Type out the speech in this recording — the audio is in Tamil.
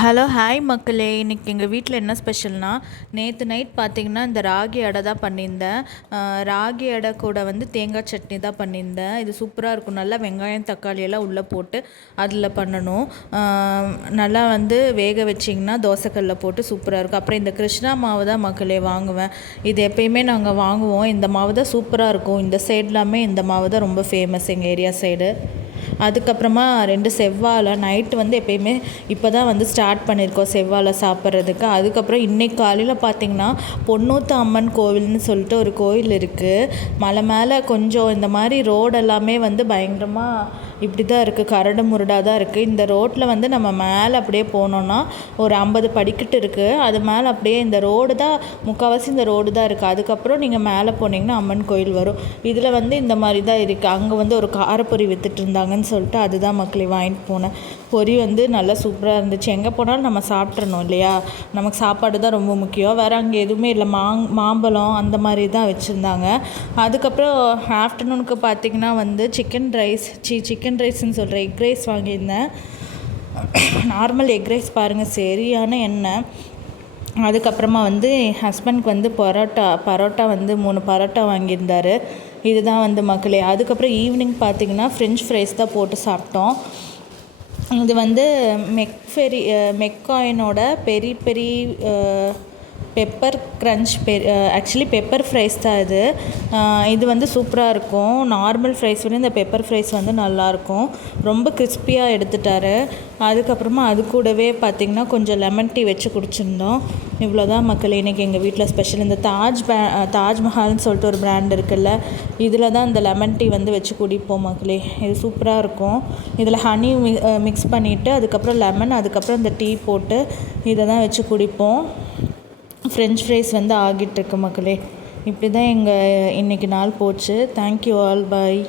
ஹலோ ஹாய் மக்களே. இன்றைக்கி எங்கள் வீட்டில் என்ன ஸ்பெஷல்னால், நேற்று நைட் பார்த்திங்கன்னா இந்த ராகி அடை தான் பண்ணியிருந்தேன். ராகி அடை கூட வந்து தேங்காய் சட்னி தான் பண்ணியிருந்தேன். இது சூப்பராக இருக்கும். நல்லா வெங்காயம் தக்காளி எல்லாம் உள்ளே போட்டு அதில் பண்ணணும். நல்லா வந்து வேக வச்சிங்கன்னா தோசைக்கல்லில் போட்டு சூப்பராக இருக்கும். அப்புறம் இந்த கிருஷ்ணா மாவு தான் மக்களே வாங்குவேன். இது எப்பயுமே நாங்கள் வாங்குவோம். இந்த மாவு தான் சூப்பராக இருக்கும். இந்த சைட்லாமே இந்த மாவு தான் ரொம்ப ஃபேமஸ் எங்கள் ஏரியா சைடு. அதுக்கப்புறமா 2 செவ்வாழை நைட்டு வந்து எப்பயுமே இப்போ தான் வந்து ஸ்டார்ட் பண்ணியிருக்கோம் செவ்வாழை சாப்பிட்றதுக்கு. அதுக்கப்புறம் இன்றைக்கி காலையில் பார்த்திங்கன்னா பொன்னூத்து அம்மன் கோவில்னு சொல்லிட்டு ஒரு கோயில் இருக்குது. மலை மேலே கொஞ்சம் இந்த மாதிரி ரோடு எல்லாமே வந்து பயங்கரமாக இப்படி தான் இருக்குது, கரடு முரடாக தான் இருக்குது. இந்த ரோட்டில் வந்து நம்ம மேலே அப்படியே போனோன்னா ஒரு 50 படிக்கட்டு இருக்குது. அது மேலே அப்படியே இந்த ரோடு தான் முக்கால்வாசி இந்த ரோடு தான் இருக்குது. அதுக்கப்புறம் நீங்கள் மேலே போனீங்கன்னா அம்மன் கோயில் வரும். இதில் வந்து இந்த மாதிரி தான் இருக்குது. அங்கே வந்து ஒரு காரப்பொரி விற்றுட்டு இருந்தாங்கன்னு சொல்லிட்டு அதுதான் மக்களே வாங்கிட்டு போனேன். பொரி வந்து நல்லா சூப்பராக இருந்துச்சு. எங்கே போனாலும் நம்ம சாப்பிட்றணும் இல்லையா, நமக்கு சாப்பாடு தான் ரொம்ப முக்கியம். வேறு அங்கே எதுவுமே இல்லை. மாம்பழம் அந்த மாதிரி தான் வச்சுருந்தாங்க. அதுக்கப்புறம் ஆஃப்டர்நூனுக்கு பார்த்திங்கன்னா வந்து சிக்கன் ரைஸ்ன்னு சொல்கிறேன், எக் ரைஸ் வாங்கியிருந்தேன். நார்மல் எக் ரைஸ் பாருங்கள், சரியான எண்ணெய். அதுக்கப்புறமா வந்து என் ஹஸ்பண்ட்க்கு வந்து பரோட்டா வந்து 3 பரோட்டா வாங்கியிருந்தார். இதுதான் வந்து மக்களே. அதுக்கப்புறம் ஈவினிங் பார்த்திங்கன்னா ஃப்ரெஞ்ச் ஃப்ரைஸ் தான் போட்டு சாப்பிட்டோம். இது வந்து மெக்காயினோட peri peri pepper crunch actually pepper fries தான் இது. இது வந்து சூப்பராக இருக்கும். நார்மல் ஃப்ரைஸ் விட இந்த பெப்பர் ஃப்ரைஸ் வந்து நல்லாயிருக்கும். ரொம்ப கிறிஸ்பியாக எடுத்துட்டார். அதுக்கப்புறமா அது கூடவே பார்த்திங்கன்னா கொஞ்சம் லெமன் டீ வச்சு குடிச்சிருந்தோம். இவ்வளோ தான் மக்கள் இன்றைக்கி எங்கள் வீட்டில் ஸ்பெஷல். இந்த தாஜ்மஹால்னு சொல்லிட்டு ஒரு பிராண்ட் இருக்குல்ல, இதில் தான் இந்த லெமன் டீ வந்து வச்சு குடிப்போம் மக்களே. இது சூப்பராக இருக்கும். இதில் ஹனி மிக்ஸ் பண்ணிவிட்டு அதுக்கப்புறம் லெமன், அதுக்கப்புறம் இந்த டீ போட்டு இதை தான் வச்சு குடிப்போம். ஃப்ரெஞ்ச் ஃப்ரைஸ் வந்து ஆகிட்டுருக்கு மக்களே. இப்படி தான் இன்றைக்கி நாள் போச்சு. தேங்க்யூ ஆல், பாய்.